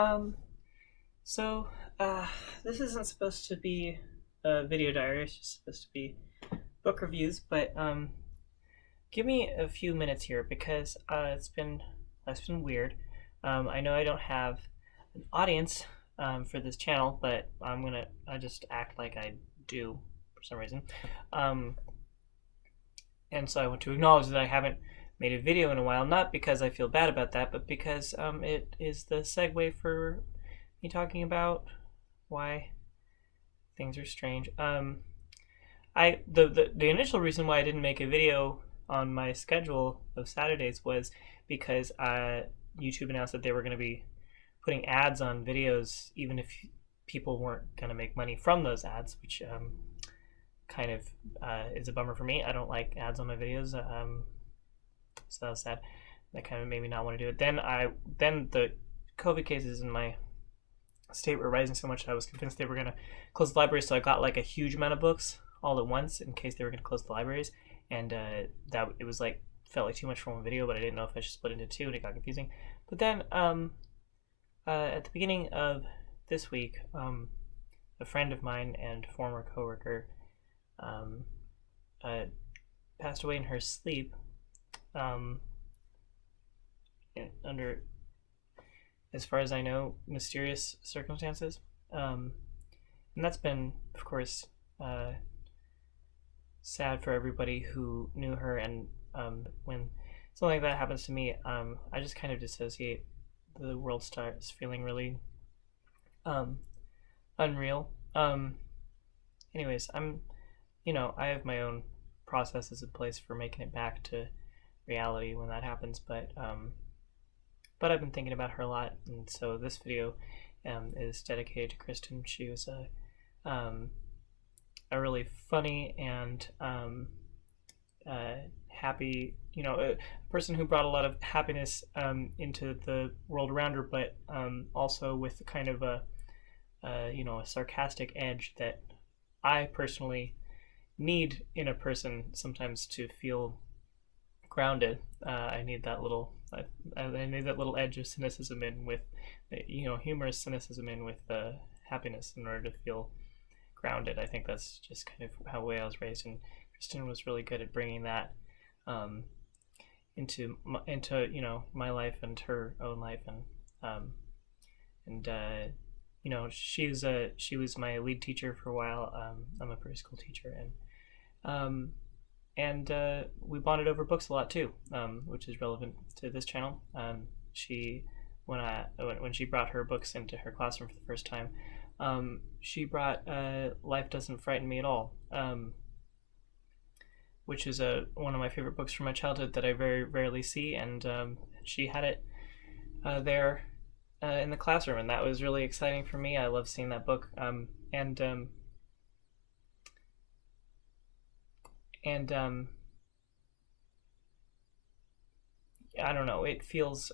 Um, so, uh, this isn't supposed to be a video diary. It's just supposed to be book reviews. But give me a few minutes here because it's been weird. I know I don't have an audience for this channel, but I just act like I do for some reason. Um, and so I want to acknowledge that I haven't made a video in a while, not because I feel bad about that, but because it is the segue for me talking about why things are strange. The initial reason why I didn't make a video on my schedule of Saturdays was because YouTube announced that they were going to be putting ads on videos, even if people weren't going to make money from those ads, which kind of is a bummer for me. I don't like ads on my videos, so that was sad. That kind of made me not want to do it. Then the COVID cases in my state were rising so much that I was convinced they were going to close the libraries. So I got like a huge amount of books all at once in case they were going to close the libraries, and that it was like felt like too much for one video, but I didn't know if I should split into two, and it got confusing. But then at the beginning of this week, a friend of mine and former coworker um, passed away in her sleep under, as far as I know, mysterious circumstances. And that's been, of course, sad for everybody who knew her. And when something like that happens to me, I just kind of dissociate. The world starts feeling really unreal. Anyways, I have my own processes in place for making it back to reality when that happens, but I've been thinking about her a lot, and so this video is dedicated to Kristen. She was a really funny and happy, a person who brought a lot of happiness into the world around her, but also with kind of a sarcastic edge that I personally need in a person sometimes to feel grounded. I need that little I need that little edge of cynicism in with humorous cynicism in with happiness in order to feel grounded. I think that's just kind of how way I was raised, and Kristen was really good at bringing that into my life and her own life, and she was my lead teacher for a while. I'm a preschool teacher, and we bonded over books a lot too, which is relevant to this channel. She when she brought her books into her classroom for the first time, she brought Life Doesn't Frighten Me at All, which is one of my favorite books from my childhood that I very rarely see, and she had it there in the classroom, and that was really exciting for me. I love seeing that book, and I don't know, it feels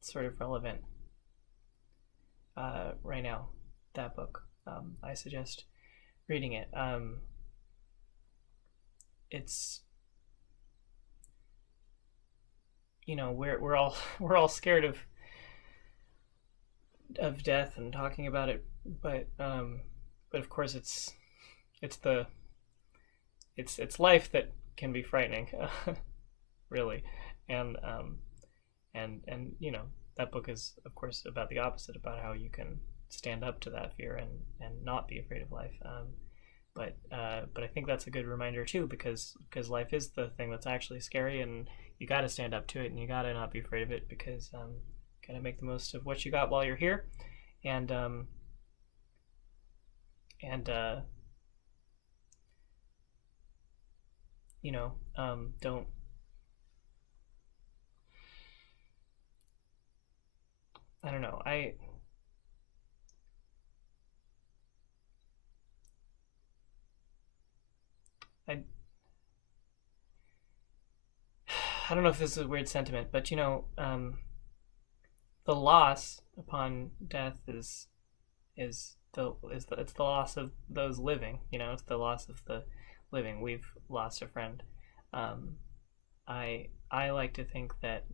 sort of relevant right now. That book, I suggest reading it. It's we're all we're all scared of death and talking about it, but of course it's life that can be frightening, really, and that book is of course about the opposite, about how you can stand up to that fear and not be afraid of life. But I think that's a good reminder too, because life is the thing that's actually scary, and you got to stand up to it, and you got to not be afraid of it, because you got to make the most of what you got while you're here, and don't. I don't know. I I don't know if this is a weird sentiment, but the loss upon death it's the loss of those living. It's the loss of the living. We've lost a friend. Um, I like to think that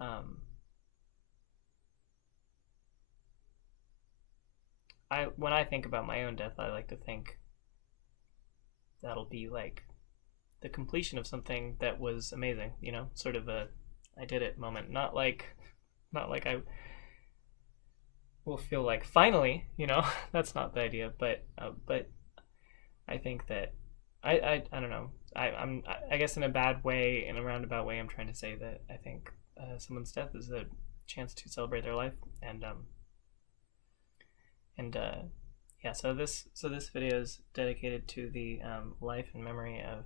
um, I when I think about my own death, I like to think that'll be like the completion of something that was amazing, you know, sort of a I did it moment. Not like I will feel like finally, you know, that's not the idea, but I think that I don't know. I guess in a bad way, in a roundabout way, I'm trying to say that I think someone's death is a chance to celebrate their life, and yeah. So this video is dedicated to the life and memory of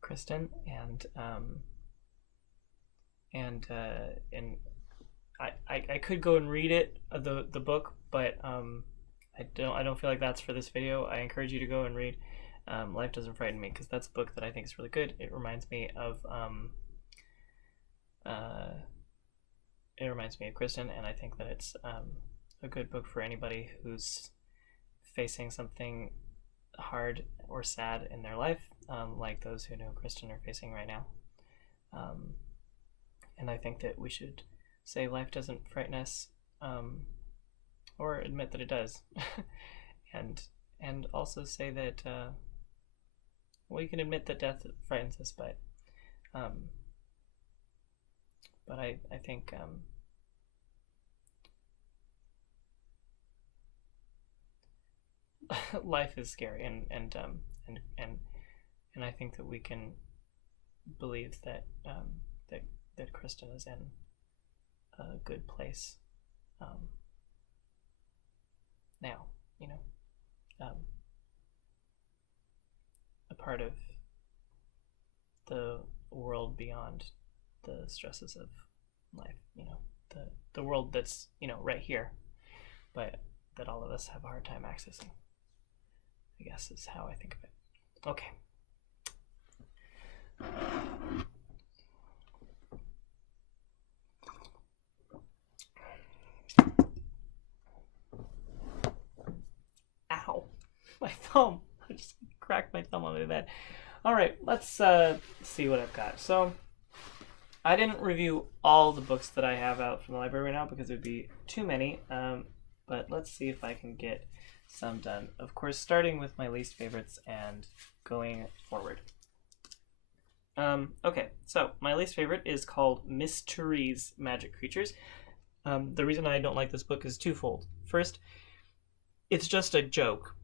Kristen, and I could go and read it, the book, but I don't feel like that's for this video. I encourage you to go and read Life Doesn't Frighten Me, because that's a book that I think is really good. It reminds me of Kristen, and I think that it's a good book for anybody who's facing something hard or sad in their life, like those who know Kristen are facing right now. And I think that we should say life doesn't frighten us, or admit that it does, and also say that we can admit that death frightens us, but I think life is scary, and I think that we can believe that that Kristen is in a good place now, you know, a part of the world beyond the stresses of life, you know, the world that's, you know, right here, but that all of us have a hard time accessing, I guess, is how I think of it. Okay. Ow. My thumb. I just cracked my thumb on my bed. Alright, let's see what I've got. So, I didn't review all the books that I have out from the library right now because it would be too many, but let's see if I can get some done. Of course, starting with my least favorites and going forward. Okay, so my least favorite is called Mysteries Magic Creatures. The reason I don't like this book is twofold. First, it's just a joke.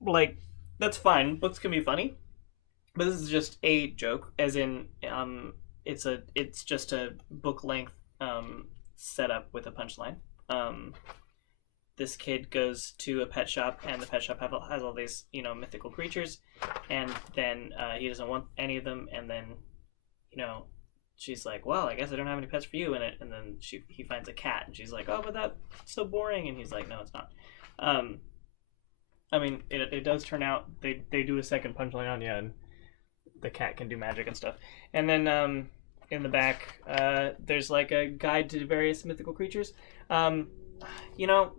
Like, that's fine. Books can be funny, but this is just a joke, as in, it's just a book length setup with a punchline. This kid goes to a pet shop, and the pet shop has all these, you know, mythical creatures, and then he doesn't want any of them, and then, you know, she's like, well, I guess I don't have any pets for you, and then he finds a cat, and she's like, oh, but that's so boring, and he's like, no, it's not. I mean, it does turn out, they do a second punchline on you, and the cat can do magic and stuff. And then in the back, there's like a guide to various mythical creatures. You know,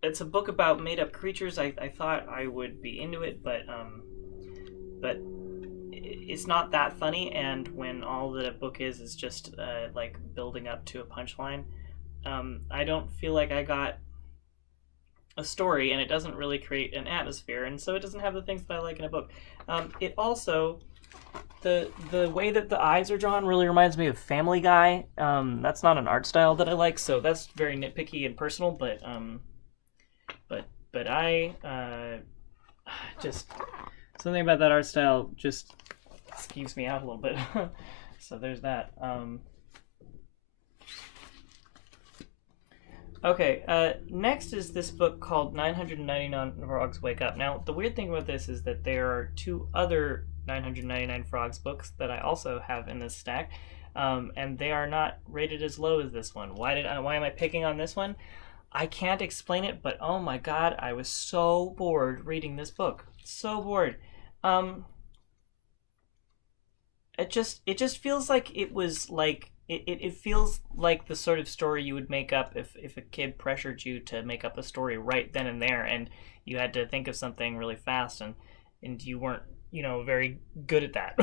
it's a book about made-up creatures. I thought I would be into it, but it's not that funny, and when all the book is just like building up to a punchline, I don't feel like I got a story, and it doesn't really create an atmosphere, and so it doesn't have the things that I like in a book. It also, the way that the eyes are drawn really reminds me of Family Guy. That's not an art style that I like, so that's very nitpicky and personal, but I just, something about that art style just skeeves me out a little bit. So there's that. Okay, next is this book called 999 Frogs Wake Up. Now, the weird thing about this is that there are two other 999 Frogs books that I also have in this stack, and they are not rated as low as this one. Why am I picking on this one? I can't explain it, but oh my god, I was so bored reading this book. So bored. It just feels like it was like, it feels like the sort of story you would make up if a kid pressured you to make up a story right then and there, and you had to think of something really fast, and you weren't, you know, very good at that.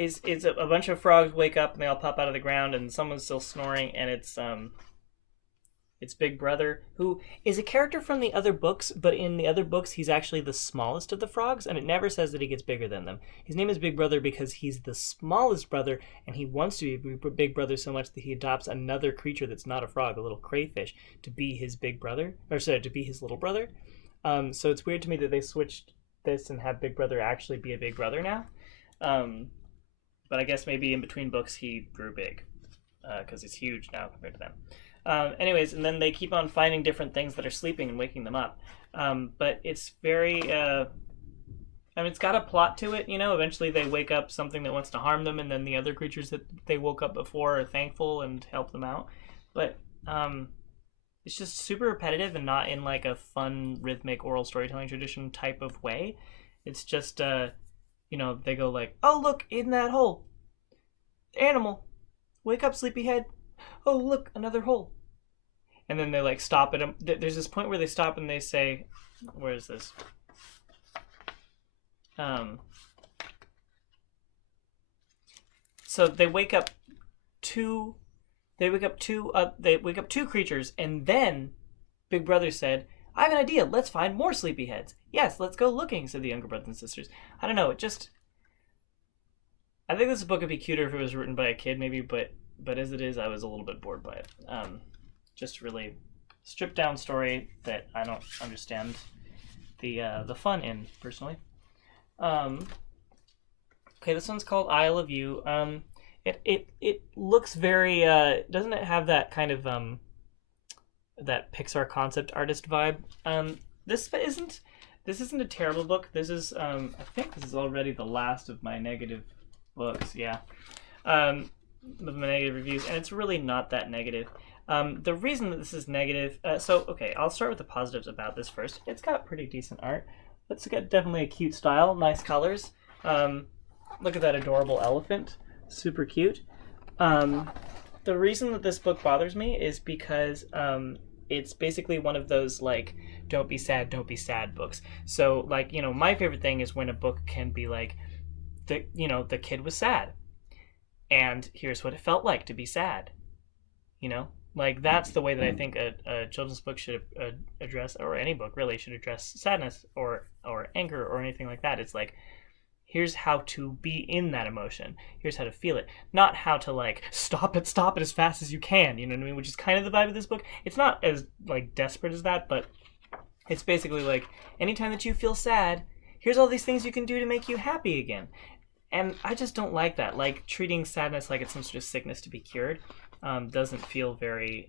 is a bunch of frogs wake up and they all pop out of the ground and someone's still snoring, and it's Big Brother, who is a character from the other books, but in the other books he's actually the smallest of the frogs, and it never says that he gets bigger than them. His name is Big Brother because he's the smallest brother, and he wants to be Big Brother so much that he adopts another creature that's not a frog, a little crayfish, to be his big brother, or sorry, to be his little brother. So it's weird to me that they switched this and have Big Brother actually be a big brother now. But I guess maybe in between books he grew big, because he's huge now compared to them. Anyways, and then they keep on finding different things that are sleeping and waking them up. But it's very, it's got a plot to it, Eventually they wake up something that wants to harm them, and then the other creatures that they woke up before are thankful and help them out. But it's just super repetitive and not in like a fun, rhythmic oral storytelling tradition type of way. It's just, they go like, oh, look, in that hole. Animal. Wake up, sleepyhead. Oh, look, another hole. And then they like stop at him. There's this point where they stop and they say, where is this? So they wake up two creatures, and then Big Brother said, I have an idea, let's find more sleepyheads. Yes, let's go looking, said the younger brothers and sisters. I don't know, I think this book would be cuter if it was written by a kid maybe, but as it is, I was a little bit bored by it. Just really stripped down story that I don't understand the fun in, personally. Okay, this one's called Isle of You. It looks very doesn't it have that kind of that Pixar concept artist vibe? This isn't a terrible book. This is I think this is already the last of my negative books. Yeah. With my negative reviews, and it's really not that negative. The reason that this is negative, okay, I'll start with the positives about this first. It's got pretty decent art. It's got definitely a cute style, nice colors. Look at that adorable elephant, super cute. The reason that this book bothers me is because it's basically one of those like don't be sad books. So like, my favorite thing is when a book can be like the kid was sad, and here's what it felt like to be sad. Like that's the way that I think a children's book should address, or any book really should address sadness or anger or anything like that. It's like, here's how to be in that emotion. Here's how to feel it. Not how to like stop it as fast as you can. You know what I mean? Which is kind of the vibe of this book. It's not as like desperate as that, but it's basically like anytime that you feel sad, here's all these things you can do to make you happy again. And I just don't like that. Like treating sadness like it's some sort of sickness to be cured doesn't feel very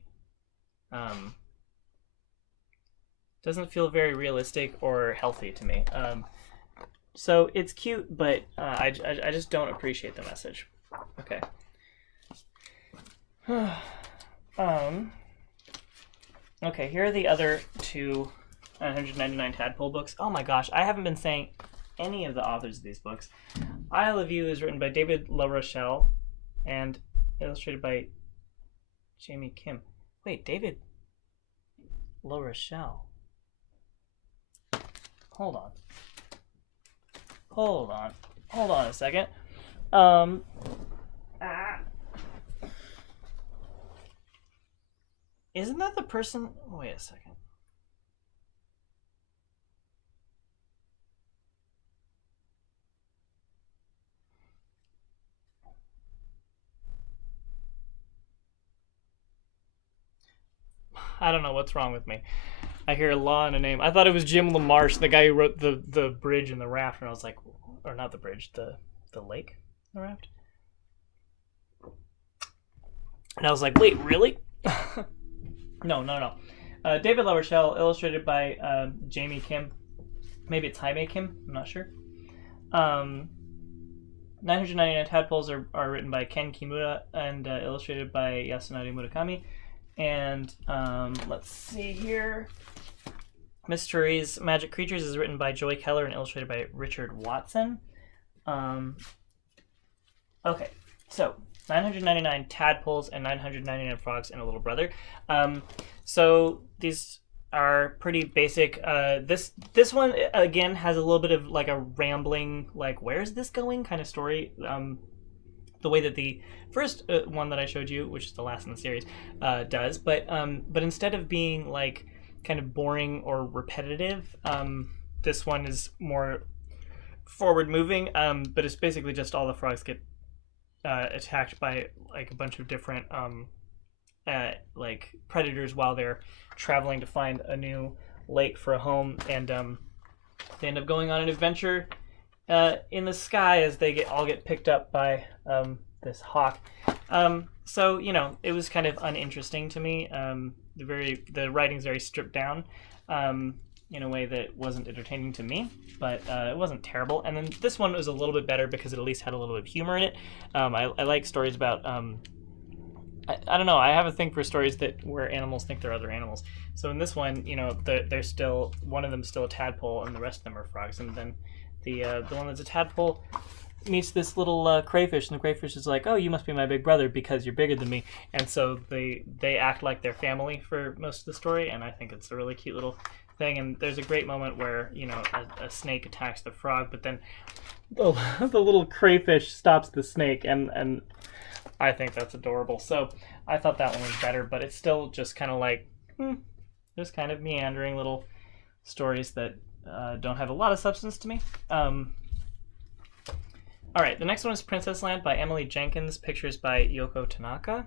realistic or healthy to me. So it's cute, but I just don't appreciate the message. Okay. Okay, here are the other two 999 Tadpole books. Oh my gosh, I haven't been saying any of the authors of these books. Isle of You is written by David LaRochelle and illustrated by Jamie Kim. Wait, David LaRochelle. Hold on a second. Isn't that the person? Wait a second. I don't know what's wrong with me. I hear law in a name. I thought it was Jim LaMarche, the guy who wrote the bridge and the raft, and I was like, or not the bridge, the lake, the raft. And I was like, wait, really? No. David LaRochelle, illustrated by Jamie Kim. Maybe it's Jaime Kim, I'm not sure. 999 Tadpoles are written by Ken Kimura and illustrated by Yasunari Murakami. And let's see here. Mysteries Magic Creatures is written by Joy Keller and illustrated by Richard Watson. Okay, so 999 Tadpoles and 999 Frogs and a Little Brother. So these are pretty basic. This one again has a little bit of like a rambling, like where's this going kind of story. the way that the first one that I showed you, which is the last in the series, does. But instead of being like kind of boring or repetitive, this one is more forward moving. But it's basically just all the frogs get attacked by like a bunch of different like predators while they're traveling to find a new lake for a home, and they end up going on an adventure in the sky as they all get picked up by this hawk. So you know, it was kind of uninteresting to me. The writing's very stripped down in a way that wasn't entertaining to me, but it wasn't terrible. And then this one was a little bit better because it at least had a little bit of humor in it. I like stories about I don't know. I have a thing for stories where animals think they're other animals. So in this one, you know, they're still, one of them's still a tadpole, and the rest of them are frogs. And then the one that's a tadpole meets this little crayfish, and the crayfish is like, "Oh, you must be my big brother because you're bigger than me." And so they act like they're family for most of the story, and I think it's a really cute little thing. And there's a great moment where, you know, a snake attacks the frog, but then the little crayfish stops the snake, and I think that's adorable. So I thought that one was better, but it's still just kind of like, just kind of meandering little stories that don't have a lot of substance to me. All right, the next one is Princess Land by Emily Jenkins. Pictures by Yoko Tanaka.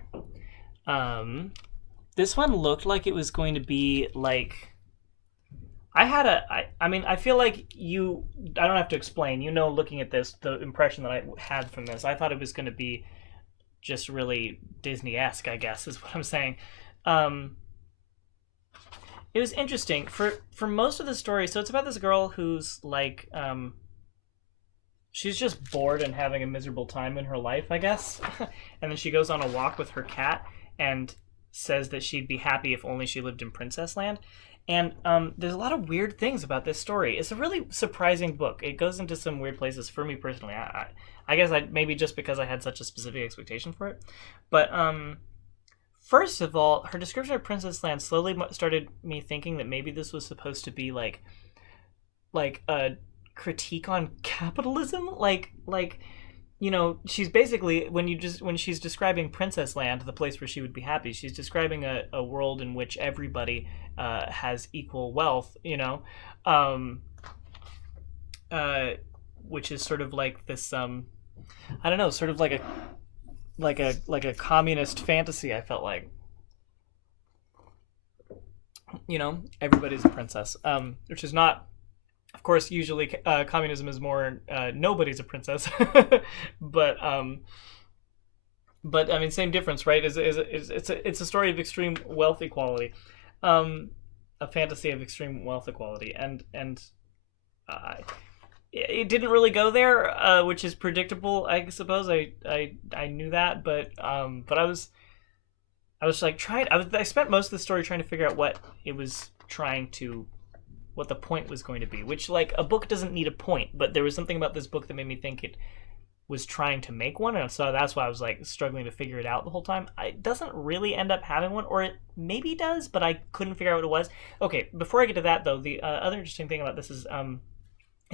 This one looked like it was going to be like... I mean, I feel like I don't have to explain. You know, looking at this, the impression that I had from this, I thought it was going to be just really Disney-esque, I guess, is what I'm saying. It was interesting. For most of the story, so it's about this girl who's like... she's just bored and having a miserable time in her life, I guess. And then she goes on a walk with her cat and says that she'd be happy if only she lived in Princess Land. And there's a lot of weird things about this story. It's a really surprising book. It goes into some weird places for me personally. I guess maybe just because I had such a specific expectation for it. But first of all, her description of Princess Land slowly started me thinking that maybe this was supposed to be like a critique on capitalism, like you know, she's basically, when she's describing Princess Land, the place where she would be happy, she's describing a world in which everybody has equal wealth, you know, which is sort of like this I don't know, sort of like a communist fantasy. I felt like, you know, everybody's a princess, which is not. Of course, usually communism is more nobody's a princess, but I mean, same difference, right? It's a story of extreme wealth equality, a fantasy of extreme wealth equality, and it didn't really go there, which is predictable, I suppose. I knew that, but I was like I spent most of the story trying to figure out what it was trying to. What the point was going to be, which, like, a book doesn't need a point, but there was something about this book that made me think it was trying to make one, and so that's why I was, like, struggling to figure it out the whole time. It doesn't really end up having one, or it maybe does, but I couldn't figure out what it was. Okay, before I get to that, though, the other interesting thing about this is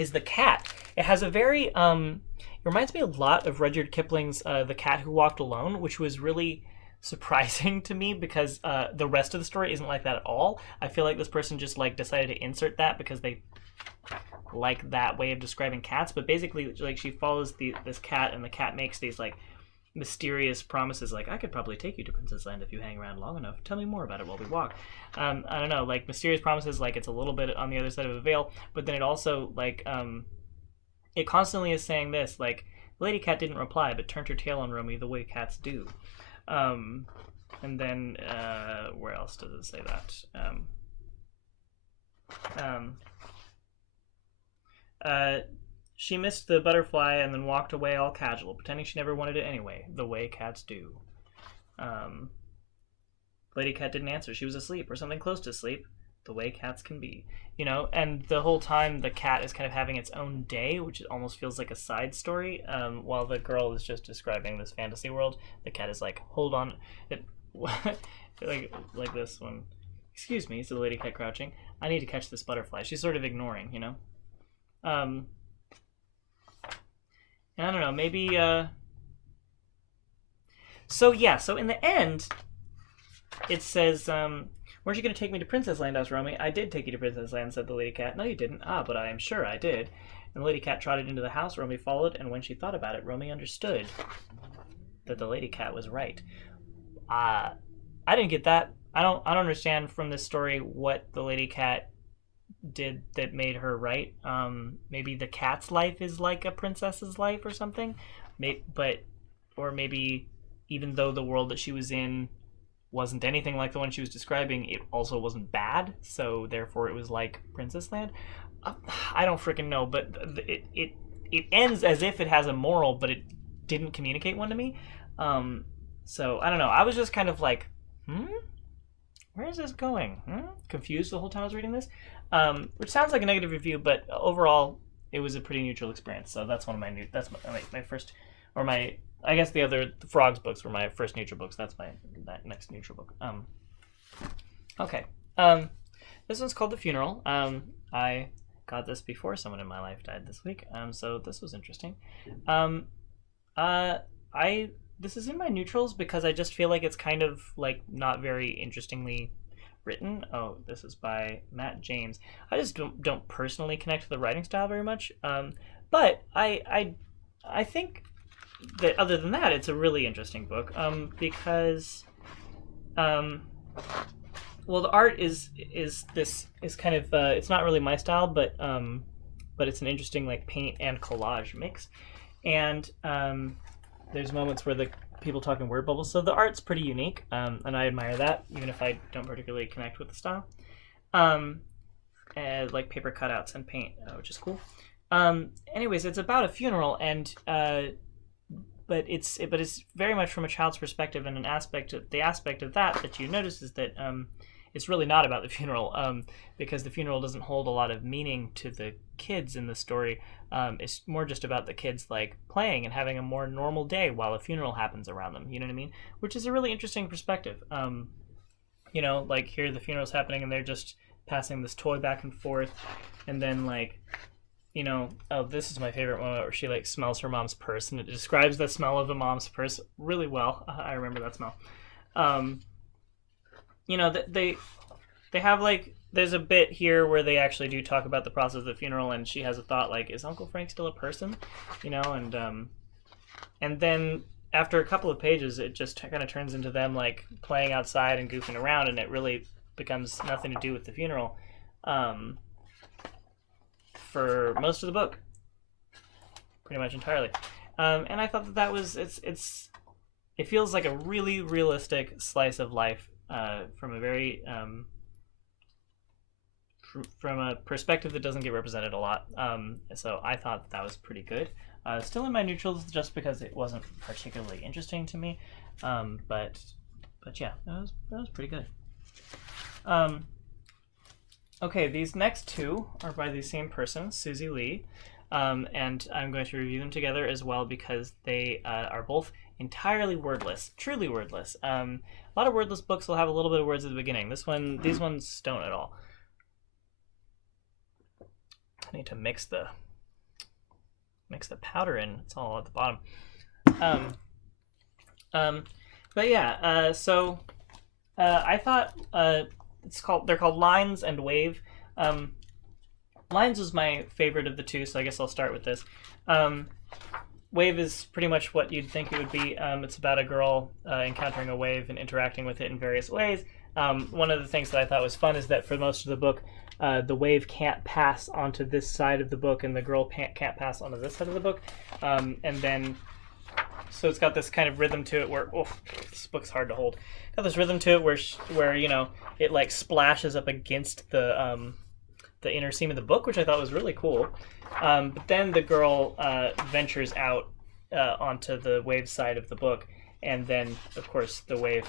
the cat. It has a very, it reminds me a lot of Rudyard Kipling's The Cat Who Walked Alone, which was really surprising to me because the rest of the story isn't like that at all. I feel like this person just like decided to insert that because they like that way of describing cats. But basically, like, she follows this cat, and the cat makes these like mysterious promises, like, I could probably take you to Princess Land if you hang around long enough. Tell me more about it while we walk. I don't know, like mysterious promises, like it's a little bit on the other side of a veil, but then it also like it constantly is saying this, like, Lady Cat didn't reply but turned her tail on Romy the way cats do. And then where else does it say that? She missed the butterfly and then walked away all casual, pretending she never wanted it anyway, the way cats do. Lady Cat didn't answer. She was asleep or something close to sleep, the way cats can be. You know, and the whole time the cat is kind of having its own day, which almost feels like a side story, while the girl is just describing this fantasy world. The cat is like, hold on. like this one. Excuse me, said the lady cat, crouching. I need to catch this butterfly. She's sort of ignoring, you know? And I don't know, maybe So yeah, so in the end, it says, "Weren't you going to take me to Princess Land?" asked Romy. "I did take you to Princess Land," said the lady cat. "No, you didn't." "Ah, but I am sure I did." And the lady cat trotted into the house. Romy followed, and when she thought about it, Romy understood that the lady cat was right. I didn't get that. I don't understand from this story what the lady cat did that made her right. Maybe the cat's life is like a princess's life or something. Or maybe even though the world that she was in wasn't anything like the one she was describing, it also wasn't bad. So therefore, it was like Princess Land. I don't freaking know, but it ends as if it has a moral, but it didn't communicate one to me. So I don't know. I was just kind of like, where is this going? Confused the whole time I was reading this. Which sounds like a negative review, but overall, it was a pretty neutral experience. So that's one of my my first, or my, I guess the Frogs books were my first neutral books. That's that next neutral book. Okay. This one's called The Funeral. I got this before someone in my life died this week. So this was interesting. This is in my neutrals because I just feel like it's kind of like not very interestingly written. Oh, this is by Matt James. I just don't personally connect to the writing style very much. But I think that other than that, it's a really interesting book. Because well, the art is kind of it's not really my style, but it's an interesting like paint and collage mix, and there's moments where the people talk in word bubbles, so the art's pretty unique, and I admire that, even if I don't particularly connect with the style. Like paper cutouts and paint, which is cool. Anyways, it's about a funeral, and but it's very much from a child's perspective, and the aspect of that you notice is that it's really not about the funeral, because the funeral doesn't hold a lot of meaning to the kids in the story. It's more just about the kids like playing and having a more normal day while a funeral happens around them. You know what I mean? Which is a really interesting perspective. Like here the funeral's happening and they're just passing this toy back and forth, and then like, oh, this is my favorite moment where she like smells her mom's purse, and it describes the smell of the mom's purse really well. I remember that smell. They have like, there's a bit here where they actually do talk about the process of the funeral, and she has a thought like, is Uncle Frank still a person? And then after a couple of pages, it just kind of turns into them like playing outside and goofing around, and it really becomes nothing to do with the funeral for most of the book, pretty much entirely. And I thought that was it feels like a really realistic slice of life from a very from a perspective that doesn't get represented a lot. So I thought that was pretty good. Still in my neutrals just because it wasn't particularly interesting to me. But yeah, that was pretty good. Okay, these next two are by the same person, Susie Lee. And I'm going to review them together as well because they are both entirely wordless, truly wordless. A lot of wordless books will have a little bit of words at the beginning. These ones don't at all. I need to mix the powder in. It's all at the bottom. But yeah, so I thought they're called Lines and Wave. Lines was my favorite of the two, so I guess I'll start with this. Wave is pretty much what you'd think it would be. It's about a girl encountering a wave and interacting with it in various ways. One of the things that I thought was fun is that for most of the book, the wave can't pass onto this side of the book, and the girl can't pass onto this side of the book. And then, so it's got this kind of rhythm to it where, this book's hard to hold. Got this rhythm to it where it like splashes up against the inner seam of the book, which I thought was really cool. But then the girl ventures out onto the wave side of the book, and then of course the wave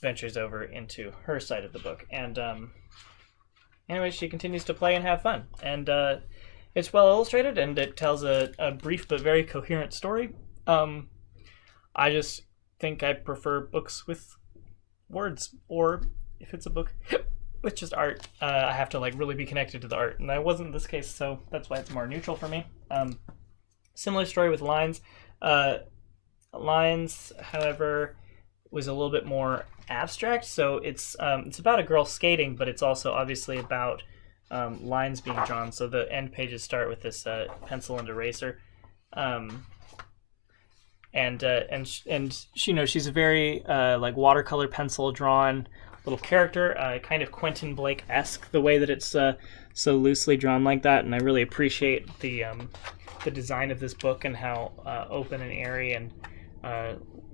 ventures over into her side of the book. And anyway, she continues to play and have fun, and it's well illustrated, and it tells a brief but very coherent story. I just think I prefer books with words, or if it's a book with just art, I have to like really be connected to the art, and I wasn't in this case, so that's why it's more neutral for me. Similar story with Lines. lines, however, was a little bit more abstract. So it's about a girl skating, but it's also obviously about lines being drawn. So the end pages start with this pencil and eraser, um, and you know, she's a very like watercolor pencil drawn little character, kind of Quentin Blake esque the way that it's so loosely drawn like that, and I really appreciate the design of this book and how open and airy and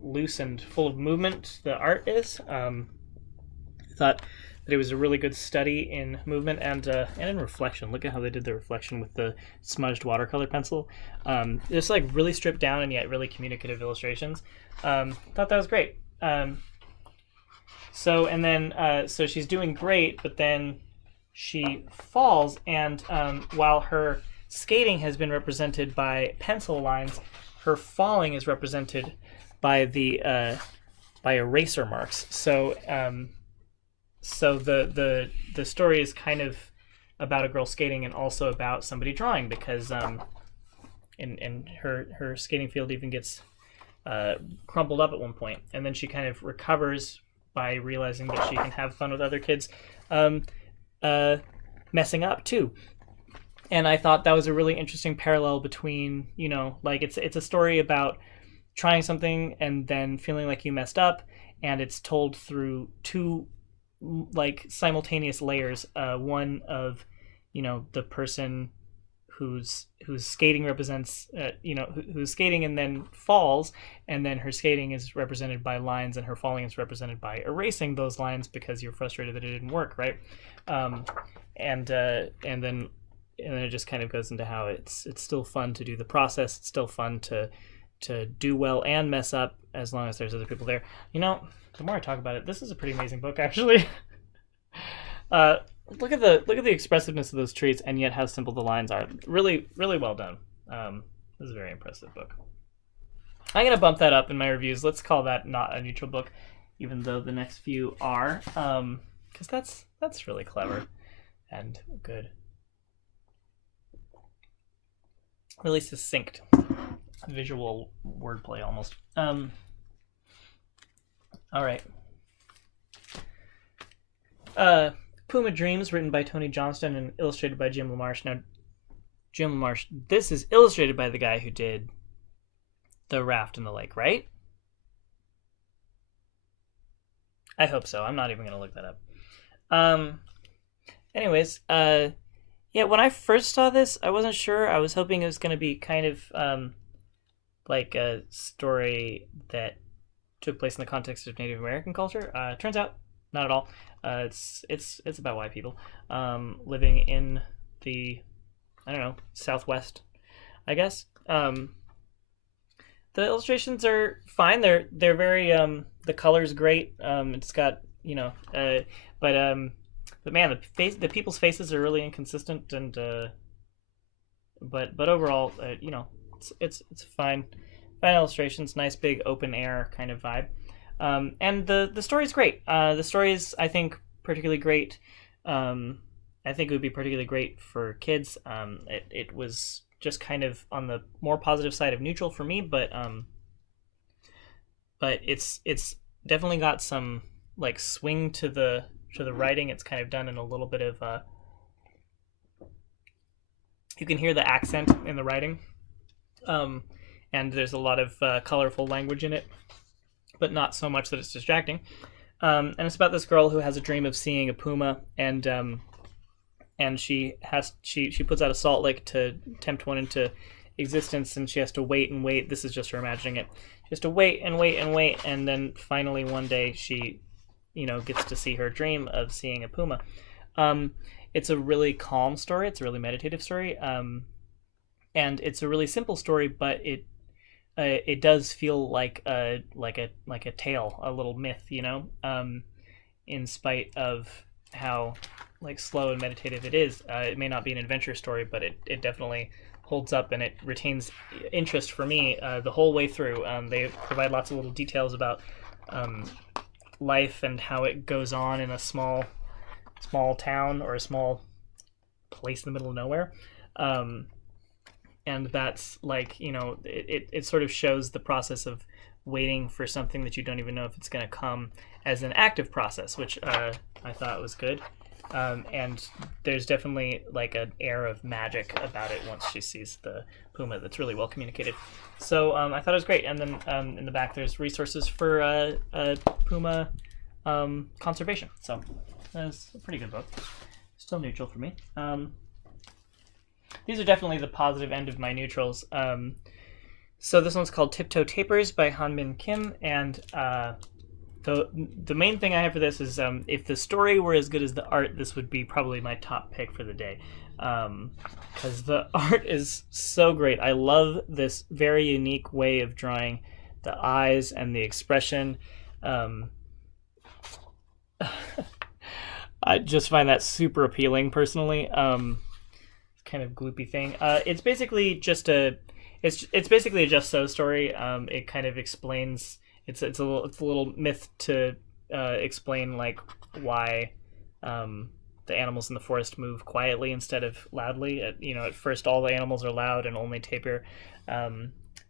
loose and full of movement the art is. I thought that it was a really good study in movement and in reflection. Look at how they did the reflection with the smudged watercolor pencil. Just like really stripped down and yet really communicative illustrations. Thought that was great. So she's doing great, but then she falls, and while her skating has been represented by pencil lines, her falling is represented by by eraser marks. So the story is kind of about a girl skating and also about somebody drawing, because in her skating field even gets crumpled up at one point, and then she kind of recovers by realizing that she can have fun with other kids messing up too. And I thought that was a really interesting parallel between, you know, like it's a story about trying something and then feeling like you messed up, and it's told through two like simultaneous layers. One of, you know, the person whose skating represents, who's skating and then falls, and then her skating is represented by lines, and her falling is represented by erasing those lines because you're frustrated that it didn't work, right? And then it just kind of goes into how it's still fun to do the process. It's still fun to do well and mess up as long as there's other people there. You know, the more I talk about it, this is a pretty amazing book, actually. Look at the expressiveness of those trees, and yet how simple the lines are. Really, really well done. This is a very impressive book. I'm gonna bump that up in my reviews. Let's call that not a neutral book, even though the next few are, because that's really clever and good. Really succinct visual wordplay almost. All right. Puma Dreams, written by Tony Johnston and illustrated by Jim LaMarche. Now, Jim LaMarche, this is illustrated by the guy who did The Raft in the Lake, right? I hope so. I'm not even going to look that up. Anyways, yeah, when I first saw this, I wasn't sure. I was hoping it was going to be kind of like a story that took place in the context of Native American culture. Turns out, not at all. It's about white people living in the, I don't know, Southwest, I guess. The illustrations are fine. They're very the color's great. It's got, you know, but man, the people's faces are really inconsistent, and but overall, you know, it's fine illustrations, nice big open air kind of vibe. And the story's great. The story is, I think, particularly great. I think it would be particularly great for kids. It was just kind of on the more positive side of neutral for me, but it's definitely got some like swing to the writing. It's kind of done in a little bit of you can hear the accent in the writing, and there's a lot of colorful language in it, but not so much that it's distracting. And it's about this girl who has a dream of seeing a puma, and she puts out a salt lick to tempt one into existence, and she has to wait and wait. This is just her imagining it. She has to wait and wait and wait, and then finally one day she, you know, gets to see her dream of seeing a puma. It's a really calm story. It's a really meditative story, and it's a really simple story, but it does feel like a tale, a little myth, you know, in spite of how like slow and meditative it is. It may not be an adventure story, but it definitely holds up, and it retains interest for me the whole way through. They provide lots of little details about life and how it goes on in a small town or a small place in the middle of nowhere. And that's like, you know, it sort of shows the process of waiting for something that you don't even know if it's going to come as an active process, which I thought was good. And there's definitely like an air of magic about it once she sees the puma that's really well communicated. So I thought it was great. And then in the back there's resources for puma conservation. So that's a pretty good book. Still neutral for me. These are definitely the positive end of my neutrals. So this one's called Tiptoe Tapers by Han-Min Kim, and the main thing I have for this is if the story were as good as the art, this would be probably my top pick for the day, because the art is so great. I love this very unique way of drawing the eyes and the expression. I just find that super appealing personally. Kind of gloopy thing. It's basically just it's basically a Just So story. It kind of explains. It's a little myth to explain like why the animals in the forest move quietly instead of loudly. At first all the animals are loud and only Tapir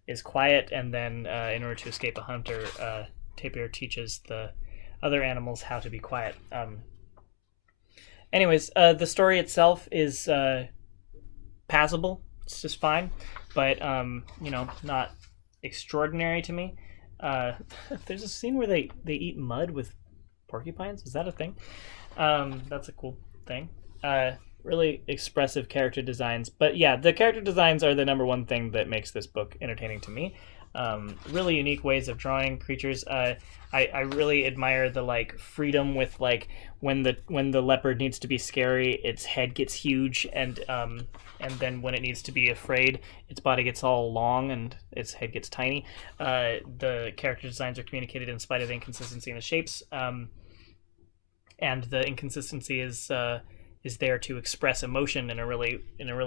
is quiet, and then in order to escape a hunter, Tapir teaches the other animals how to be quiet. Anyways, the story itself is passable. It's just fine, but not extraordinary to me. There's a scene where they eat mud with porcupines. Is that a thing? That's a cool thing. Really expressive character designs. But yeah, the character designs are the number one thing that makes this book entertaining to me. Really unique ways of drawing creatures. I really admire the like freedom with like when the leopard needs to be scary, its head gets huge, and then when it needs to be afraid, its body gets all long and its head gets tiny. The character designs are communicated in spite of the inconsistency in the shapes, and the inconsistency is there to express emotion in a really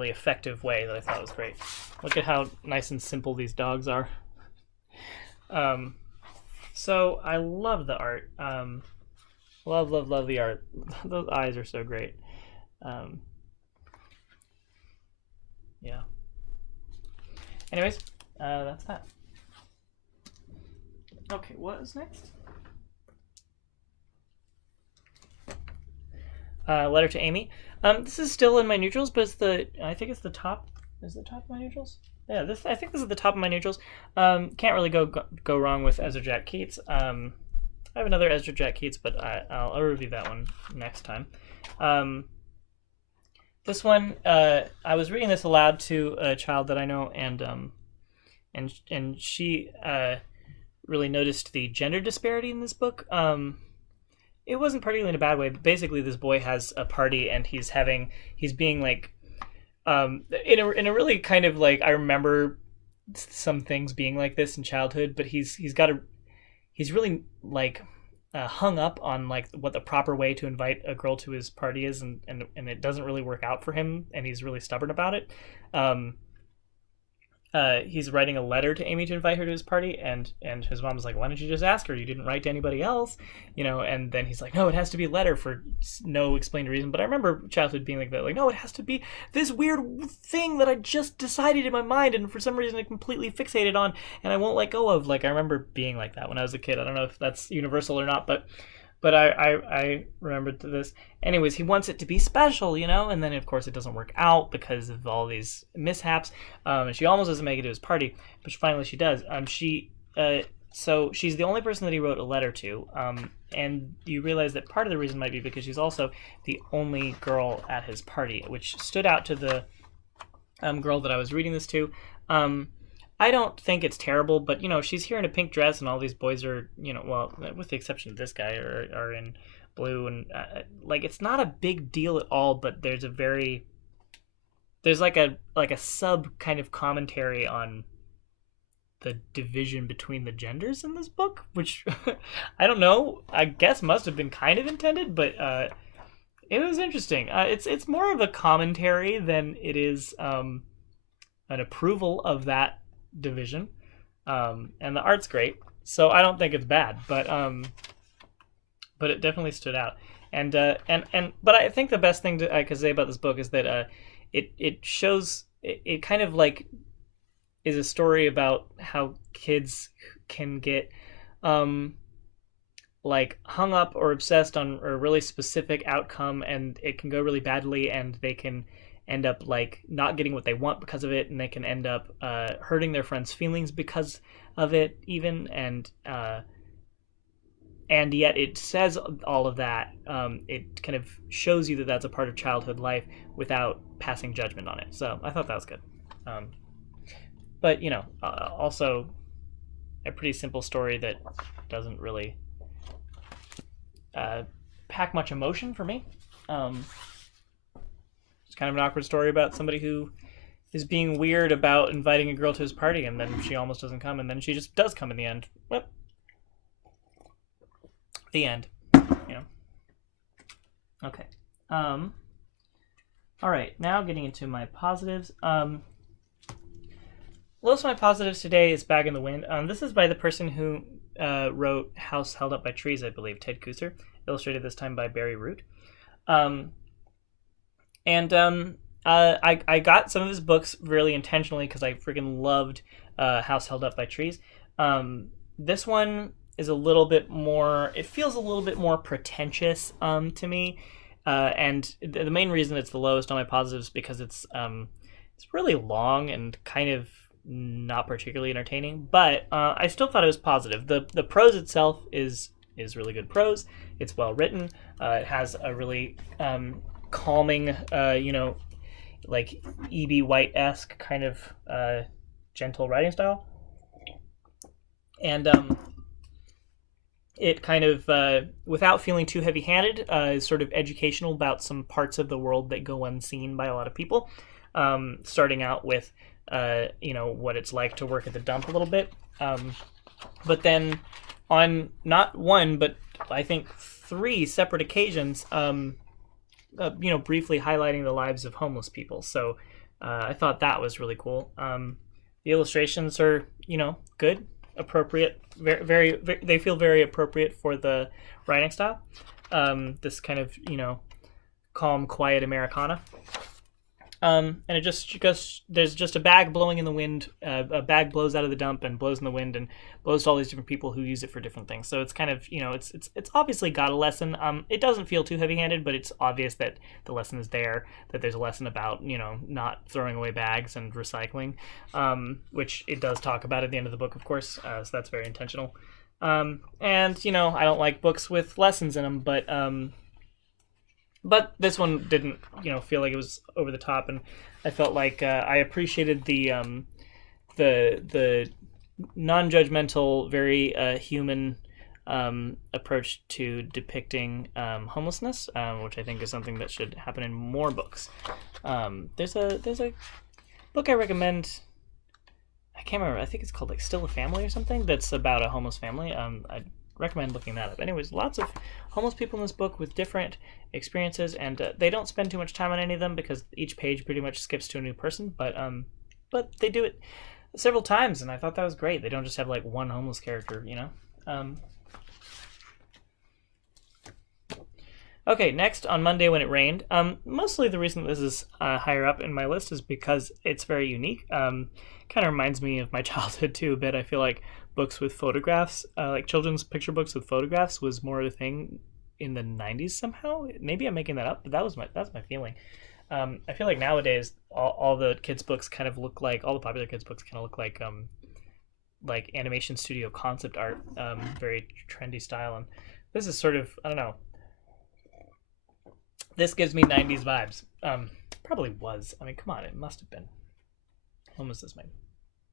effective way that I thought was great. Look at how nice and simple these dogs are. So I love the art. Love the art. Those eyes are so great. Yeah. Anyways, that's that. Okay, what is next? Letter to Amy. This is still in my neutrals, but I think it's the top. Is it the top of my neutrals? Yeah, I think this is the top of my neutrals. Can't really go wrong with Ezra Jack Keats. I have another Ezra Jack Keats, but I'll review that one next time. This one, I was reading this aloud to a child that I know, and she really noticed the gender disparity in this book. It wasn't particularly in a bad way, but basically this boy has a party and he's being like, in a really kind of like, I remember some things being like this in childhood, but he's really like hung up on like what the proper way to invite a girl to his party is, and it doesn't really work out for him, and he's really stubborn about it. He's writing a letter to Amy to invite her to his party, and his mom's like, why don't you just ask her? You didn't write to anybody else, and then he's like, no, it has to be a letter for no explained reason. But I remember childhood being like that, like, no, it has to be this weird thing that I just decided in my mind, and for some reason I completely fixated on, and I won't let go of. Like, I remember being like that when I was a kid. I don't know if that's universal or not, but I remembered this. Anyways, he wants it to be special, and then of course it doesn't work out because of all these mishaps. And she almost doesn't make it to his party, but finally she does. So she's the only person that he wrote a letter to. And you realize that part of the reason might be because she's also the only girl at his party, which stood out to the girl that I was reading this to. I don't think it's terrible, but she's here in a pink dress, and all these boys are, well, with the exception of this guy, are in blue, and like it's not a big deal at all. But there's like a sub kind of commentary on the division between the genders in this book, which I don't know. I guess must have been kind of intended, but it was interesting. It's more of a commentary than it is an approval of that division, and the art's great, so I don't think it's bad, but it definitely stood out, and but I think the best thing I could say about this book is that it shows it kind of like is a story about how kids can get like hung up or obsessed on a really specific outcome, and it can go really badly, and they can end up like not getting what they want because of it, and they can end up hurting their friends' feelings because of it even, and yet it says all of that. It kind of shows you that that's a part of childhood life without passing judgment on it. So I thought that was good. But also a pretty simple story that doesn't really pack much emotion for me. It's kind of an awkward story about somebody who is being weird about inviting a girl to his party, and then she almost doesn't come, and then she just does come in the end. Well, the end. Okay. All right. Now getting into my positives. Most of my positives today is Bag in the Wind. This is by the person who wrote House Held Up by Trees, I believe, Ted Kuser, illustrated this time by Barry Root. I got some of his books really intentionally because I freaking loved House Held Up by Trees. This one is a little bit more, it feels a little bit more pretentious to me. And the main reason it's the lowest on my positives because it's really long and kind of not particularly entertaining, but I still thought it was positive. The prose itself is really good prose. It's well written. It has a really calming, like E.B. White-esque kind of gentle writing style. And it kind of, without feeling too heavy-handed, is sort of educational about some parts of the world that go unseen by a lot of people. Starting out with, what it's like to work at the dump a little bit. But then on not one, but I think 3 separate occasions, briefly highlighting the lives of homeless people. So I thought that was really cool. The illustrations are, good, appropriate, very, very, they feel very appropriate for the writing style. This kind of, calm, quiet Americana. And it just goes, there's just a bag blowing in the wind. A bag blows out of the dump and blows in the wind and blows to all these different people who use it for different things. So it's kind of, it's obviously got a lesson. It doesn't feel too heavy-handed, but it's obvious that the lesson is there, that there's a lesson about, not throwing away bags and recycling, which it does talk about at the end of the book, of course. So that's very intentional. And, I don't like books with lessons in them, but this one didn't, feel like it was over the top, and I felt like I appreciated the non-judgmental, very human approach to depicting homelessness, which I think is something that should happen in more books. There's a book I recommend. I can't remember. I think it's called like Still a Family or something. That's about a homeless family. I recommend looking that up. Anyways, lots of homeless people in this book with different experiences, and they don't spend too much time on any of them because each page pretty much skips to a new person, but they do it several times, and I thought that was great. They don't just have like one homeless character, Okay, next, on Monday When It Rained. Mostly the reason this is higher up in my list is because it's very unique. Kind of reminds me of my childhood too a bit. I feel like books with photographs, like children's picture books with photographs, was more of a thing in the 90s somehow. Maybe I'm making that up, but that's my feeling. I feel like nowadays all the kids books kind of look like, all the popular kids books kind of look like animation studio concept art, very trendy style, and this is sort of, I don't know, this gives me 90s vibes. Probably was. I mean, come on, it must have been. When was this made?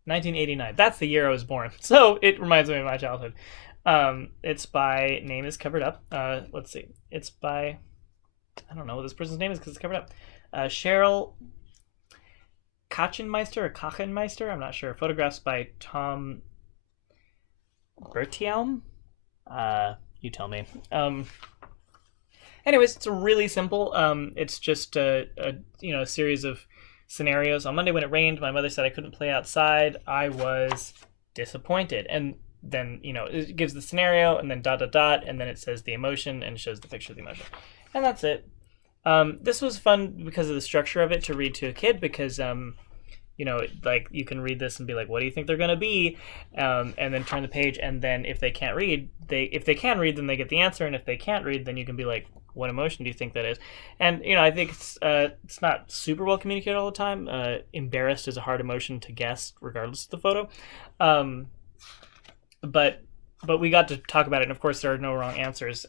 1989. That's the year I was born. So it reminds me of my childhood. It's by, name is covered up. Let's see. It's by, I don't know what this person's name is because it's covered up. Cheryl Kachenmeister or Kachenmeister. I'm not sure. Photographs by Tom Bertielm. You tell me. Anyways, it's really simple. It's just a series of scenarios. On Monday when it rained, my mother said I couldn't play outside. I was disappointed. And then, it gives the scenario and then ... and then it says the emotion and shows the picture of the emotion. And that's it. This was fun because of the structure of it to read to a kid because, like you can read this and be like, what do you think they're gonna be, and then turn the page, and then if they can't read, if they can read, then they get the answer, and if they can't read, then you can be like, what emotion do you think that is? And I think it's not super well communicated all the time. Embarrassed is a hard emotion to guess regardless of the photo, but we got to talk about it, and of course there are no wrong answers.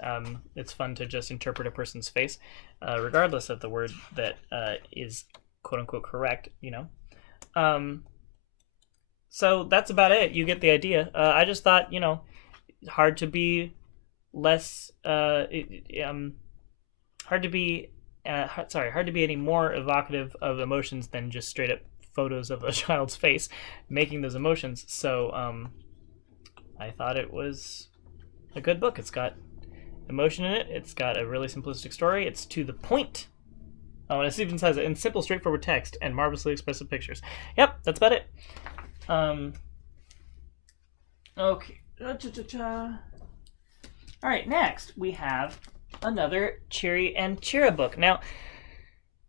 It's fun to just interpret a person's face, regardless of the word that is quote unquote correct. So that's about it. You get the idea. I just thought, hard to be less hard to be hard to be any more evocative of emotions than just straight up photos of a child's face making those emotions. So I thought it was a good book. It's got emotion in it. It's got a really simplistic story. It's to the point. Oh, and it even says it in simple, straightforward text and marvelously expressive pictures. Yep, that's about it. Okay. All right, next we have another Cheery and Cheera book. Now,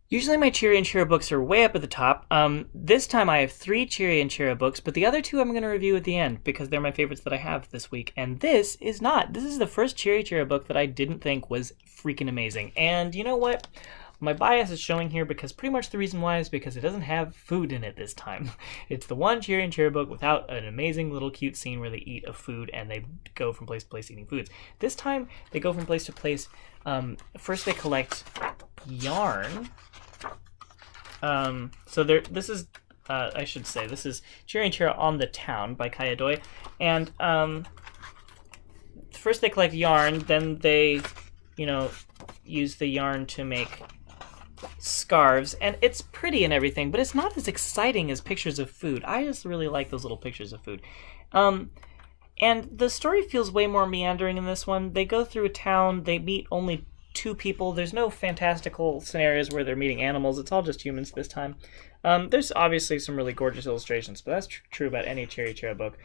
usually my Cheery and Cheera books are way up at the top. This time I have 3 Cheery and Cheera books, but the other 2 I'm going to review at the end because they're my favorites that I have this week. And this is not. This is the first Cheery Cheera book that I didn't think was freaking amazing. And you know what? My bias is showing here because pretty much the reason why is because it doesn't have food in it this time. It's the one Cheery and Cheera book without an amazing little cute scene where they eat a food and they go from place to place eating foods. This time they go from place to place. First they collect yarn. So this is, I should say, this is Cheery and Cheera on the Town by Kaya Doi. And first they collect yarn, then they, use the yarn to make scarves, and it's pretty and everything, but it's not as exciting as pictures of food. I just really like those little pictures of food. And the story feels way more meandering in this one. They go through a town, they meet only 2 people. There's no fantastical scenarios where they're meeting animals. It's all just humans this time. There's obviously some really gorgeous illustrations, but that's true about any Cheery Cheera book.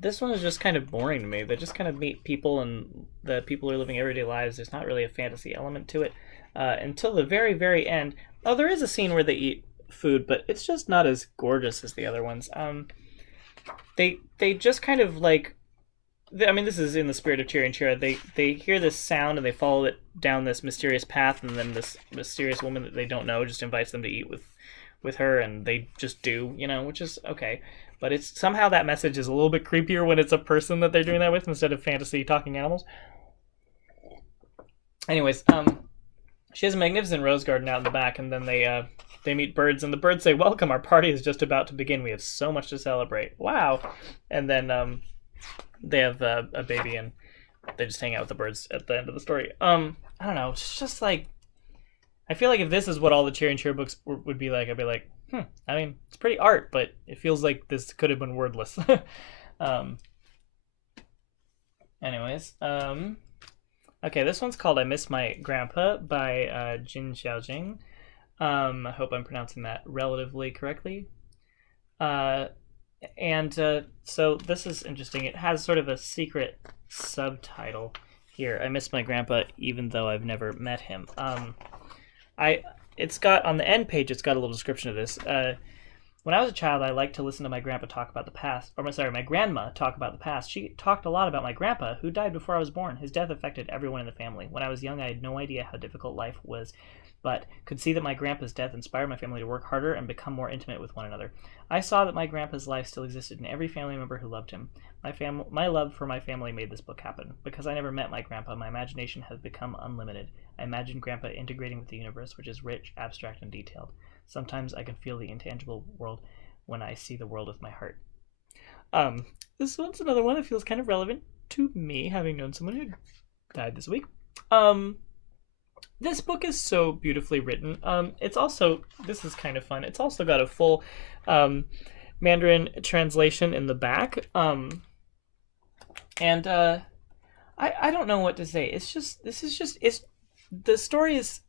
This one is just kind of boring to me. They just kind of meet people, and the people are living everyday lives. There's not really a fantasy element to it until the very, very end. Oh, there is a scene where they eat food, but it's just not as gorgeous as the other ones. They just kind of like, I mean, this is in the spirit of Cheery and Cheera. They hear this sound and they follow it down this mysterious path, and then this mysterious woman that they don't know just invites them to eat with her, and they just do, which is okay. But it's somehow that message is a little bit creepier when it's a person that they're doing that with instead of fantasy talking animals. Anyways, she has a magnificent rose garden out in the back, and then they meet birds, and the birds say, "Welcome, our party is just about to begin. We have so much to celebrate." Wow. And then they have a baby, and they just hang out with the birds at the end of the story. I don't know. It's just like, I feel like if this is what all the Cheery and Cheera books would be like, I'd be like, I mean, it's pretty art, but it feels like this could have been wordless. Anyways, okay, this one's called I Miss My Grandpa by Jin Xiaojing. I hope I'm pronouncing that relatively correctly. So this is interesting. It has sort of a secret subtitle here. I miss my grandpa even though I've never met him. It's got, on the end page, it's got a little description of this. When I was a child, I liked to listen to my grandpa talk about the past. My grandma talk about the past. She talked a lot about my grandpa, who died before I was born. His death affected everyone in the family. When I was young, I had no idea how difficult life was, but could see that my grandpa's death inspired my family to work harder and become more intimate with one another. I saw that my grandpa's life still existed in every family member who loved him. My love for my family made this book happen. Because I never met my grandpa, my imagination has become unlimited. I imagine grandpa integrating with the universe, which is rich, abstract, and detailed. Sometimes I can feel the intangible world when I see the world with my heart. This one's another one that feels kind of relevant to me, having known someone who died this week. This book is so beautifully written. It's also, this is kind of fun, it's also got a full Mandarin translation in the back. I don't know what to say. It's the story is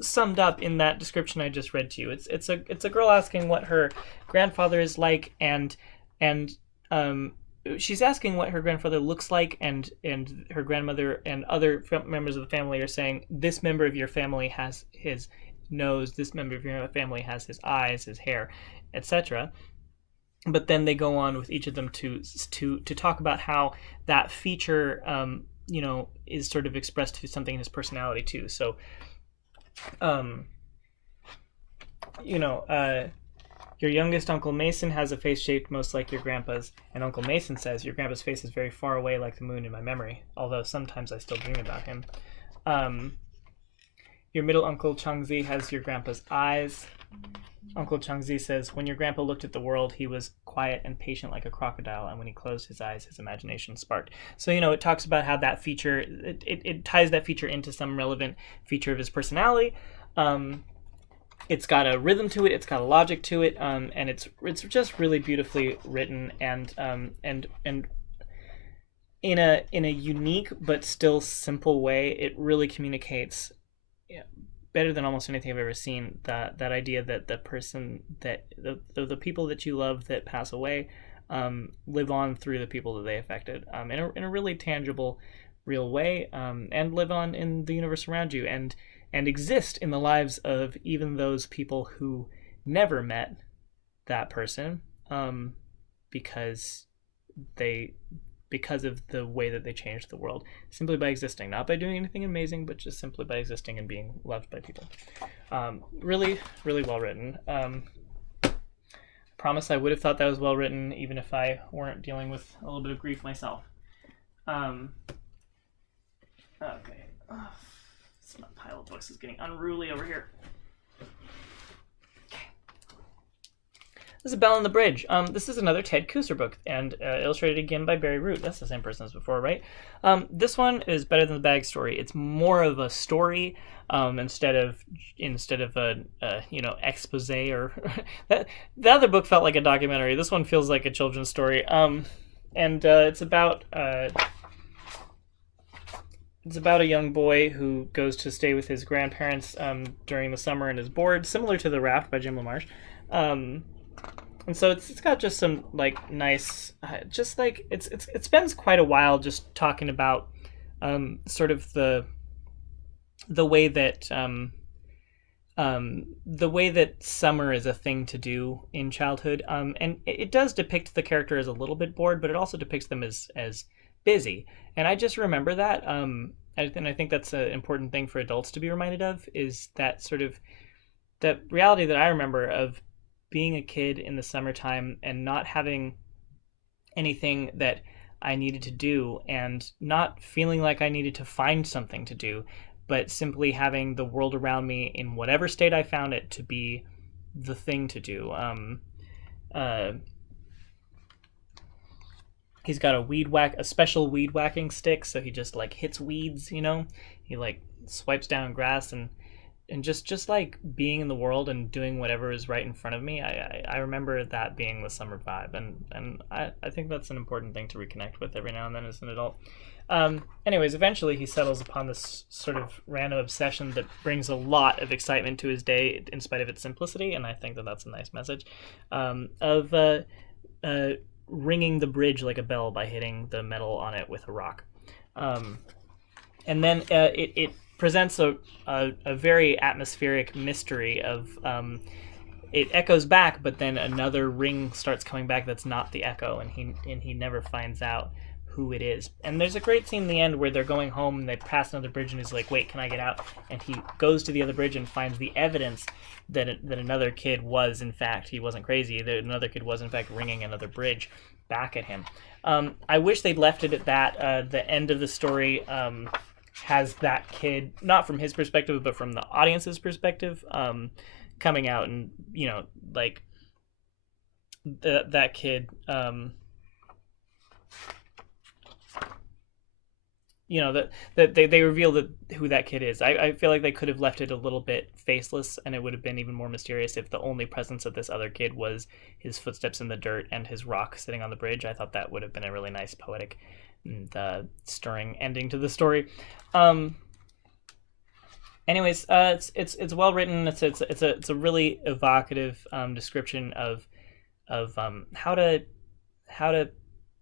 summed up in that description I just read to you. It's a girl asking what her grandfather is like, and she's asking what her grandfather looks like, and her grandmother and other members of the family are saying, this member of your family has his nose, this member of your family has his eyes, his hair, etc. But then they go on with each of them to talk about how that feature, is sort of expressed through something in his personality too. So, um, you know, your youngest Uncle Mason has a face shaped most like your grandpa's, and Uncle Mason says, your grandpa's face is very far away like the moon in my memory, although sometimes I still dream about him. Your middle Uncle Changzi has your grandpa's eyes. Uncle Changzi says, when your grandpa looked at the world, he was quiet and patient like a crocodile, and when he closed his eyes, his imagination sparked. So, it talks about how that feature, it ties that feature into some relevant feature of his personality. It's got a rhythm to it, it's got a logic to it, and it's just really beautifully written, and in a unique but still simple way. It really communicates better than almost anything I've ever seen that idea that the person that the people that you love that pass away live on through the people that they affected in a really tangible, real way, and live on in the universe around you, and exist in the lives of even those people who never met that person, because of the way that they changed the world simply by existing, not by doing anything amazing, but just simply by existing and being loved by people. Really, really well written. Promise I would have thought that was well written even if I weren't dealing with a little bit of grief myself. Okay. This pile of books is getting unruly over here. This is Bell on the Bridge. This is another Ted Kooser book, and illustrated again by Barry Root. That's the same person as before, right? This one is better than the bag story. It's more of a story, instead of a expose or the other book felt like a documentary. This one feels like a children's story. It's about a young boy who goes to stay with his grandparents during the summer and is bored, similar to The Raft by Jim LaMarche. And so it's got just some nice, it spends quite a while just talking about sort of the way that summer is a thing to do in childhood, and it does depict the character as a little bit bored, but it also depicts them as busy. And I just remember that, and I think that's an important thing for adults to be reminded of, is that sort of that reality that I remember of being a kid in the summertime and not having anything that I needed to do, and not feeling like I needed to find something to do, but simply having the world around me in whatever state I found it to be the thing to do. He's got a special weed whacking stick, so he just hits weeds, he swipes down grass and just being in the world and doing whatever is right in front of me. I remember that being the summer vibe, and I think that's an important thing to reconnect with every now and then as an adult. Anyways, eventually he settles upon this sort of random obsession that brings a lot of excitement to his day in spite of its simplicity, and I think that that's a nice message, of ringing the bridge like a bell by hitting the metal on it with a rock. And then it presents a very atmospheric mystery of it echoes back, but then another ring starts coming back that's not the echo, and he never finds out who it is. And there's a great scene in the end where they're going home and they pass another bridge, and he's like, wait, can I get out? And he goes to the other bridge and finds the evidence that another kid was, in fact, he wasn't crazy, that another kid was in fact ringing another bridge back at him. I wish they'd left it at that. The end of the story has that kid, not from his perspective, but from the audience's perspective, coming out, and that kid, that they reveal who that kid is. I feel like they could have left it a little bit faceless, and it would have been even more mysterious if the only presence of this other kid was his footsteps in the dirt and his rock sitting on the bridge. I thought that would have been a really nice, poetic and stirring ending to the story. Anyways, it's well written. It's a really evocative description of how to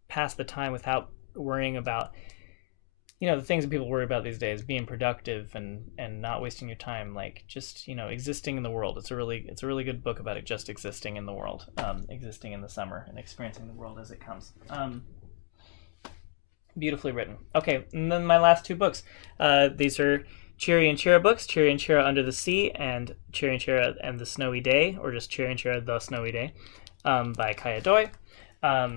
pass the time without worrying about the things that people worry about these days, being productive and not wasting your time, like just existing in the world. It's a really good book about it, just existing in the world, existing in the summer and experiencing the world as it comes. Beautifully written. Okay, and then my last two books. These are Cheery and Chira books: Cheery and Chira Under the Sea, and Cheery and Chira and the Snowy Day, or just Cheery and Chira The Snowy Day, by Kaya Doi. I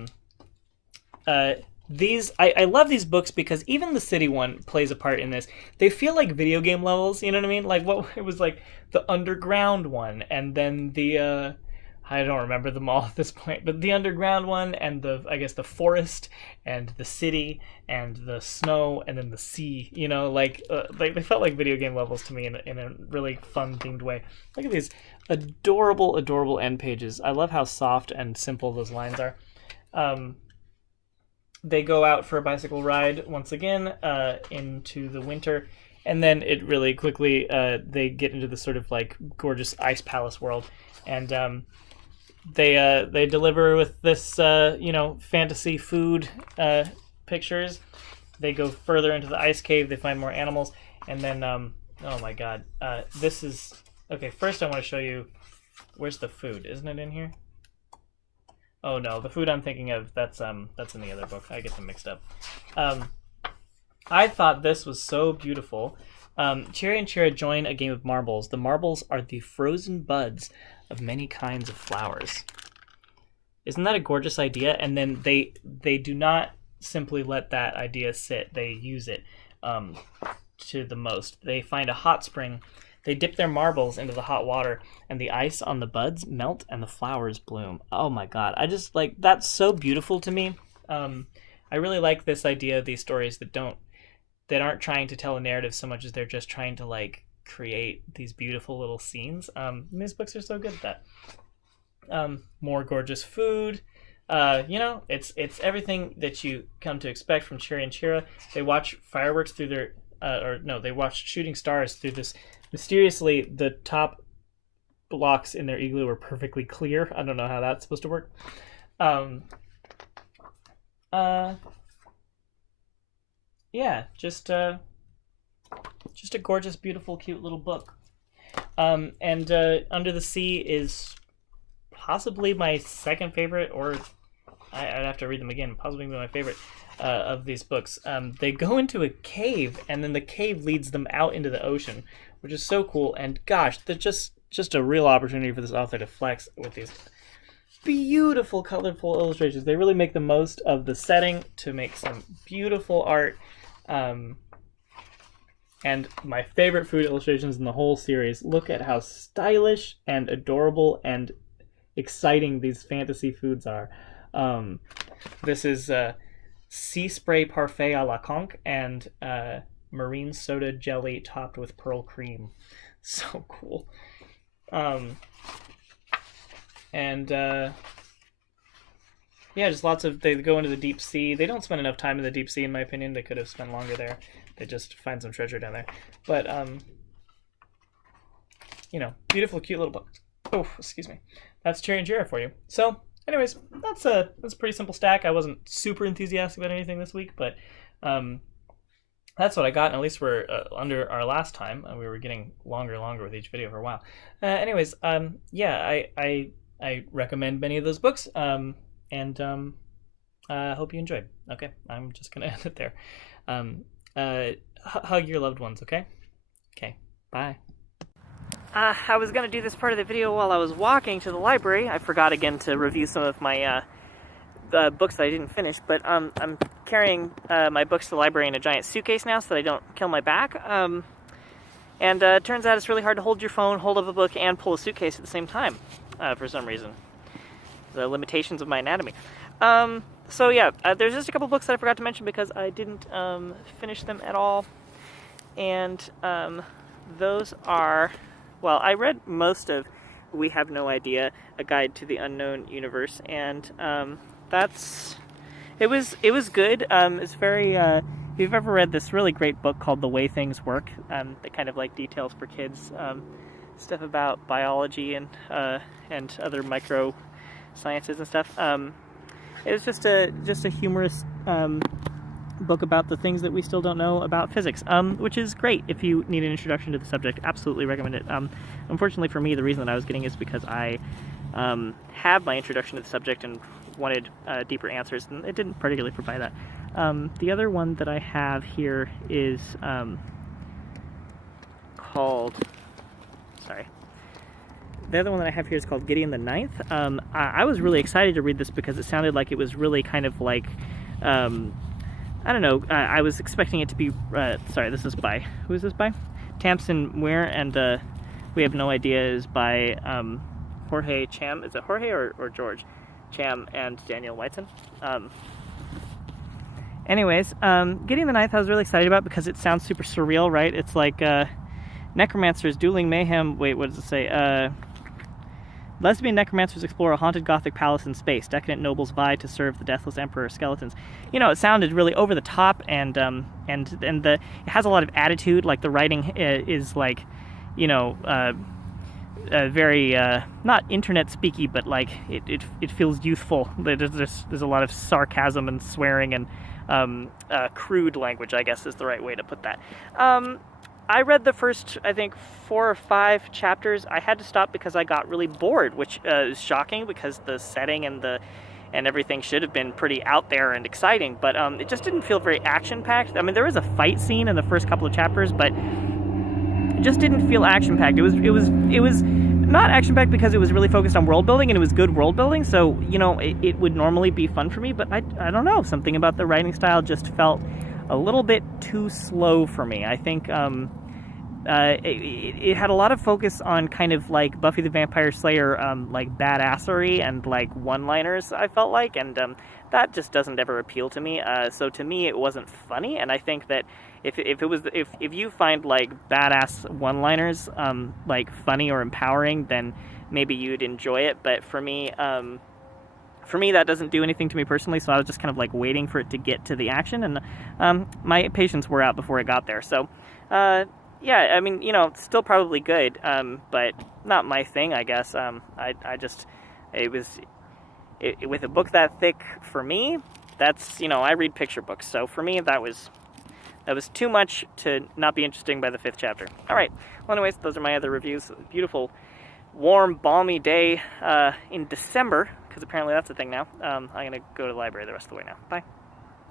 love these books because even the city one plays a part in this. They feel like video game levels, you know what I mean? Like what it was like the underground one, and then the I don't remember them all at this point, but the underground one, and I guess the forest, and the city, and the snow, and then the sea. They felt like video game levels to me in a really fun themed way. Look at these adorable, adorable end pages. I love how soft and simple those lines are. They go out for a bicycle ride once again into the winter, and then it really quickly they get into this sort of like gorgeous ice palace world, and they deliver with this fantasy food pictures. They go further into the ice cave. They find more animals, and then oh my god, this is okay. First, I want to show you where's the food. Isn't it in here? Oh no, the food I'm thinking of, that's in the other book. I get them mixed up. I thought this was so beautiful. Cheery and Chira join a game of marbles. The marbles are the frozen buds of many kinds of flowers. Isn't that a gorgeous idea? And then they do not simply let that idea sit. They use it to the most. They find a hot spring. They dip their marbles into the hot water, and the ice on the buds melt and the flowers bloom. Oh my god, I just that's so beautiful to me. I really like this idea of these stories that aren't trying to tell a narrative so much as they're just trying to create these beautiful little scenes. These books are so good at that. More gorgeous food. It's everything that you come to expect from Cheery and Chira. They watch fireworks through their they watch shooting stars through this. Mysteriously, the top blocks in their igloo are perfectly clear. I don't know how that's supposed to work. Yeah, just a gorgeous, beautiful, cute little book. And Under the Sea is possibly my second favorite, or I'd have to read them again. Possibly my favorite of these books. They go into a cave, and then the cave leads them out into the ocean, which is so cool. And gosh, they're just a real opportunity for this author to flex with these beautiful, colorful illustrations. They really make the most of the setting to make some beautiful art. And my favorite food illustrations in the whole series. Look at how stylish and adorable and exciting these fantasy foods are. This is sea spray parfait a la conch and marine soda jelly topped with pearl cream. So cool. Just lots of, they go into the deep sea. They don't spend enough time in the deep sea, in my opinion. They could have spent longer there. They just find some treasure down there. But beautiful, cute little book. Oh, excuse me. That's Cheery and Chira for you. So anyways, that's a pretty simple stack. I wasn't super enthusiastic about anything this week, but that's what I got, and at least we're under our last time. We were getting longer and longer with each video for a while. I recommend many of those books, and I hope you enjoyed. Okay, I'm just going to end it there. Hug your loved ones, okay? Okay, bye. I was going to do this part of the video while I was walking to the library. I forgot again to review some of my books that I didn't finish, but I'm carrying my books to the library in a giant suitcase now so that I don't kill my back. It turns out it's really hard to hold your phone, hold up a book, and pull a suitcase at the same time for some reason. The limitations of my anatomy. There's just a couple books that I forgot to mention because I didn't finish them at all. And those are, I read most of We Have No Idea, A Guide to the Unknown Universe, and it was good. It's very, if you've ever read this really great book called The Way Things Work, that kind of details for kids, stuff about biology and other micro sciences and stuff. It was just a humorous book about the things that we still don't know about physics, which is great if you need an introduction to the subject. Absolutely recommend it. Unfortunately for me, the reason that I was getting is because I have my introduction to the subject and wanted deeper answers, and it didn't particularly provide that. The other one that I have here is called... Sorry. The other one that I have here is called Gideon the Ninth. I was really excited to read this because it sounded like it was really kind of like... I don't know, I was expecting it to be... sorry, this is by... Who is this by? Tamsin Ware, and We Have No Idea is by Jorge Cham. Is it Jorge or George? Cham and Daniel Whiteson. Anyways, Gideon the Ninth I was really excited about because it sounds super surreal, right? It's like necromancers, dueling mayhem... Wait, what does it say? Lesbian necromancers explore a haunted Gothic palace in space. Decadent nobles vie to serve the deathless emperor skeletons. You know, it sounded really over the top, and it has a lot of attitude. Like the writing is like, you know, very not internet speaky, but like it feels youthful. There's a lot of sarcasm and swearing and crude language, I guess is the right way to put that. I read the first, I think, 4 or 5 chapters. I had to stop because I got really bored, which is shocking because the setting and everything should have been pretty out there and exciting, but it just didn't feel very action-packed. I mean, there was a fight scene in the first couple of chapters, but it just didn't feel action-packed. It was not action-packed because it was really focused on world building, and it was good world building, so, you know, it would normally be fun for me, but I don't know. Something about the writing style just felt a little bit too slow for me. I think it had a lot of focus on kind of like Buffy the Vampire Slayer, like badassery and like one-liners, I felt like, and that just doesn't ever appeal to me. So to me, it wasn't funny, and I think that if you find like badass one-liners like funny or empowering, then maybe you'd enjoy it. But for me, that doesn't do anything to me personally, so I was just kind of like waiting for it to get to the action, and my patience wore out before it got there. So, yeah, I mean, you know, still probably good, but not my thing, I guess. With a book that thick for me, that's, you know, I read picture books, so for me that was too much to not be interesting by the 5th chapter. All right, well, anyways, those are my other reviews. Beautiful, warm, balmy day in December, because apparently that's a thing now. I'm going to go to the library the rest of the way now. Bye.